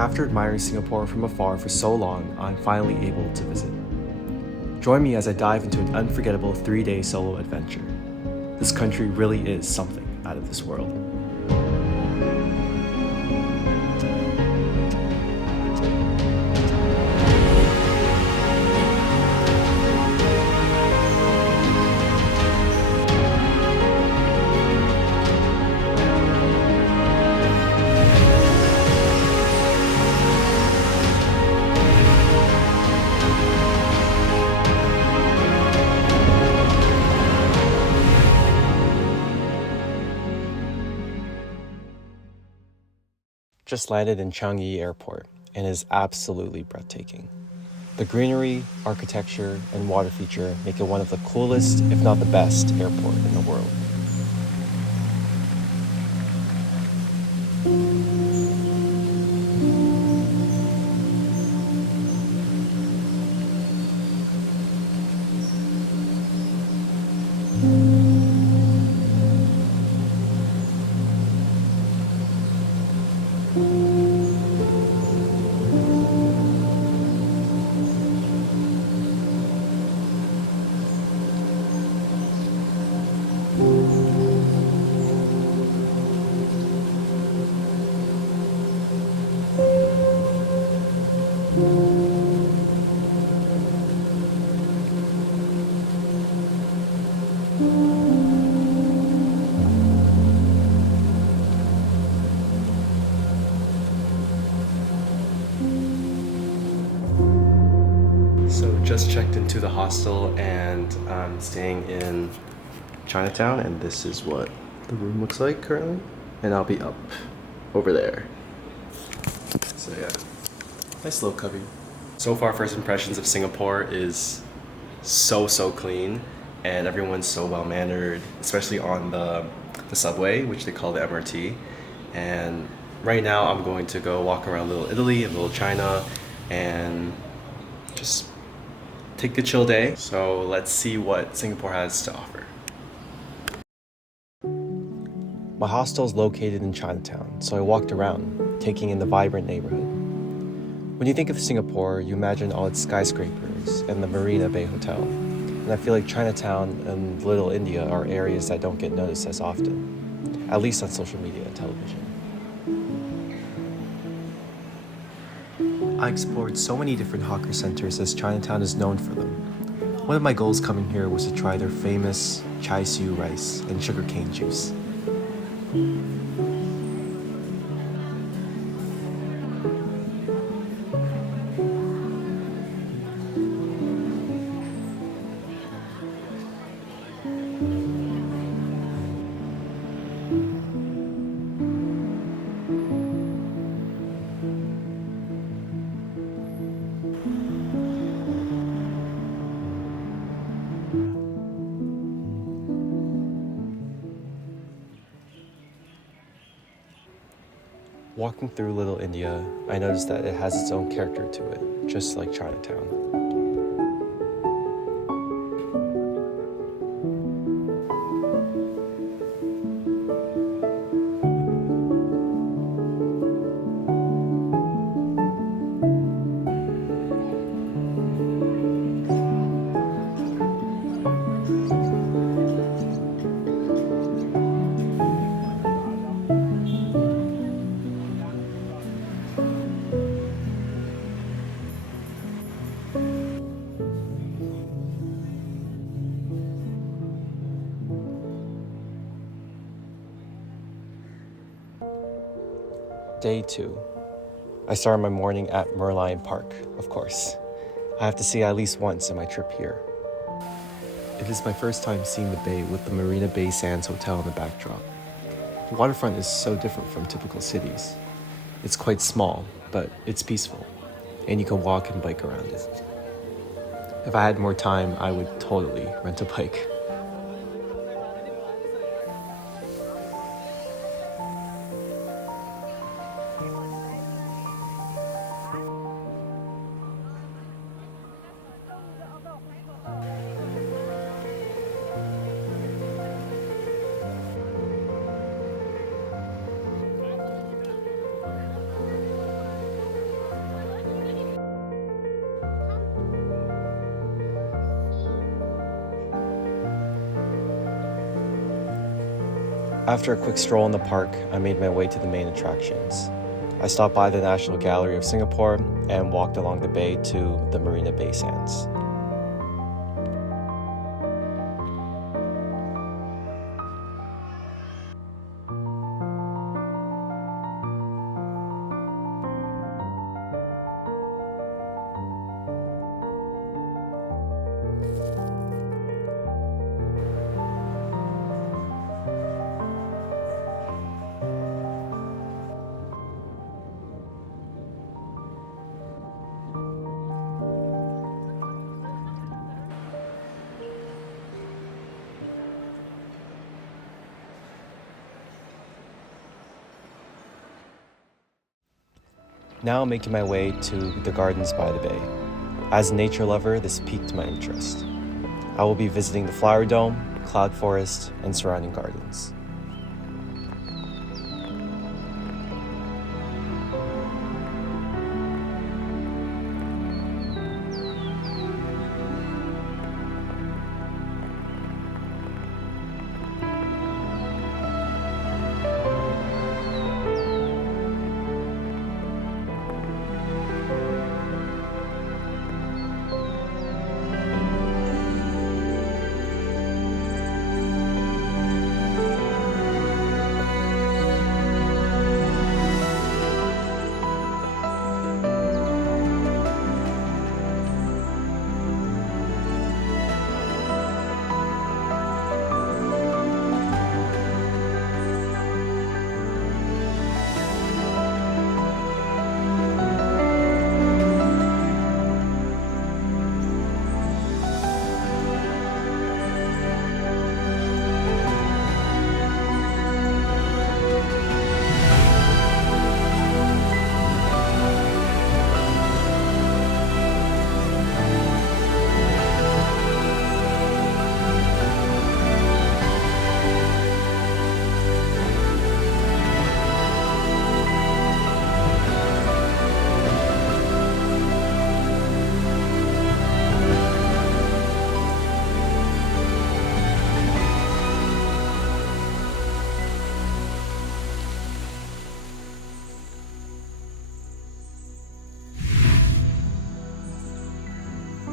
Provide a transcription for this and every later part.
After admiring Singapore from afar for so long, I'm finally able to visit. Join me as I dive into an unforgettable 3-day solo adventure. This country really is something out of this world. Just landed in Changi Airport and is absolutely breathtaking. The greenery, architecture, and water feature make it one of the coolest, if not the best, airport in the world. So just checked into the hostel and I'm staying in Chinatown, and this is what the room looks like currently, and I'll be up over there. So yeah, nice little cubby. So far, first impressions of Singapore is so clean, and everyone's so well mannered, especially on the subway, which they call the MRT. And right now I'm going to go walk around Little Italy and Little China and just take a chill day. So let's see what Singapore has to offer. My hostel is located in Chinatown, so I walked around, taking in the vibrant neighborhood. When you think of Singapore, you imagine all its skyscrapers and the Marina Bay Hotel. And I feel like Chinatown and Little India are areas that don't get noticed as often, at least on social media and television. I explored so many different hawker centers as Chinatown is known for them. One of my goals coming here was to try their famous chai siu rice and sugarcane juice. Walking through Little India, I noticed that it has its own character to it, just like Chinatown. Day 2. I started my morning at Merlion Park, of course. I have to see it at least once in my trip here. It is my first time seeing the bay with the Marina Bay Sands Hotel in the backdrop. The waterfront is so different from typical cities. It's quite small, but it's peaceful, and you can walk and bike around it. If I had more time, I would totally rent a bike. After a quick stroll in the park, I made my way to the main attractions. I stopped by the National Gallery of Singapore and walked along the bay to the Marina Bay Sands. Now making my way to the gardens by the bay. As a nature lover, this piqued my interest. I will be visiting the Flower Dome, Cloud Forest, and surrounding gardens.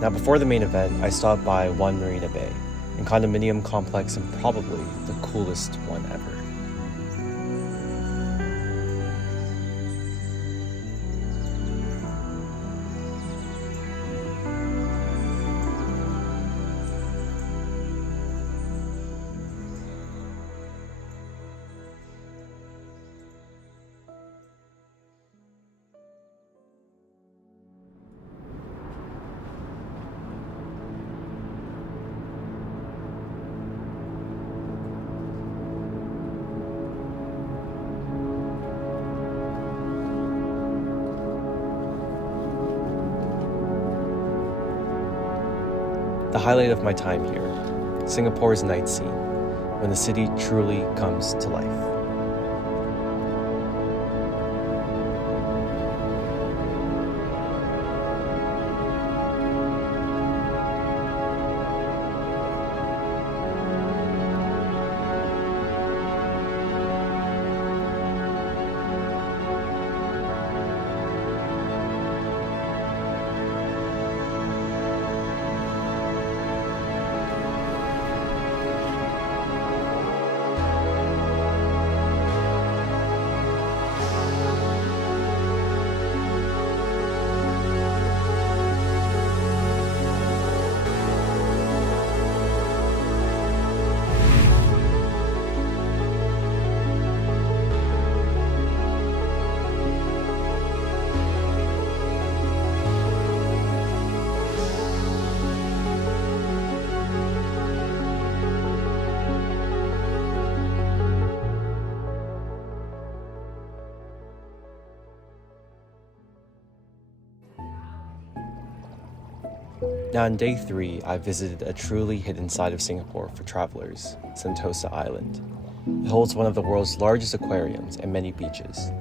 Now before the main event, I stopped by One Marina Bay, a condominium complex and probably the coolest one ever. The highlight of my time here, Singapore's night scene, when the city truly comes to life. Now on day 3, I visited a truly hidden side of Singapore for travelers, Sentosa Island. It holds one of the world's largest aquariums and many beaches.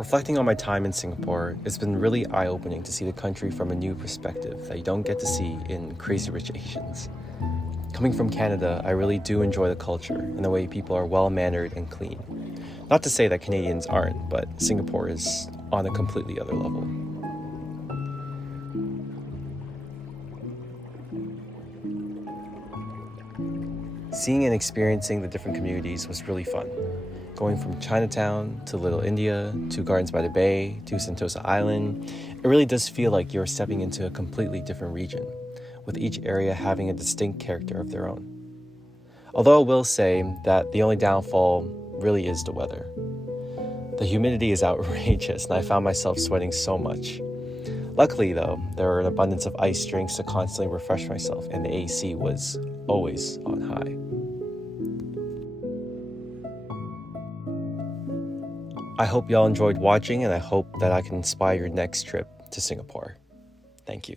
Reflecting on my time in Singapore, it's been really eye-opening to see the country from a new perspective that you don't get to see in Crazy Rich Asians. Coming from Canada, I really do enjoy the culture and the way people are well-mannered and clean. Not to say that Canadians aren't, but Singapore is on a completely other level. Seeing and experiencing the different communities was really fun. Going from Chinatown to Little India, to Gardens by the Bay, to Sentosa Island, it really does feel like you're stepping into a completely different region, with each area having a distinct character of their own. Although I will say that the only downfall really is the weather. The humidity is outrageous, and I found myself sweating so much. Luckily, though, there were an abundance of ice drinks to constantly refresh myself, and the AC was always on high. I hope y'all enjoyed watching, and I hope that I can inspire your next trip to Singapore. Thank you.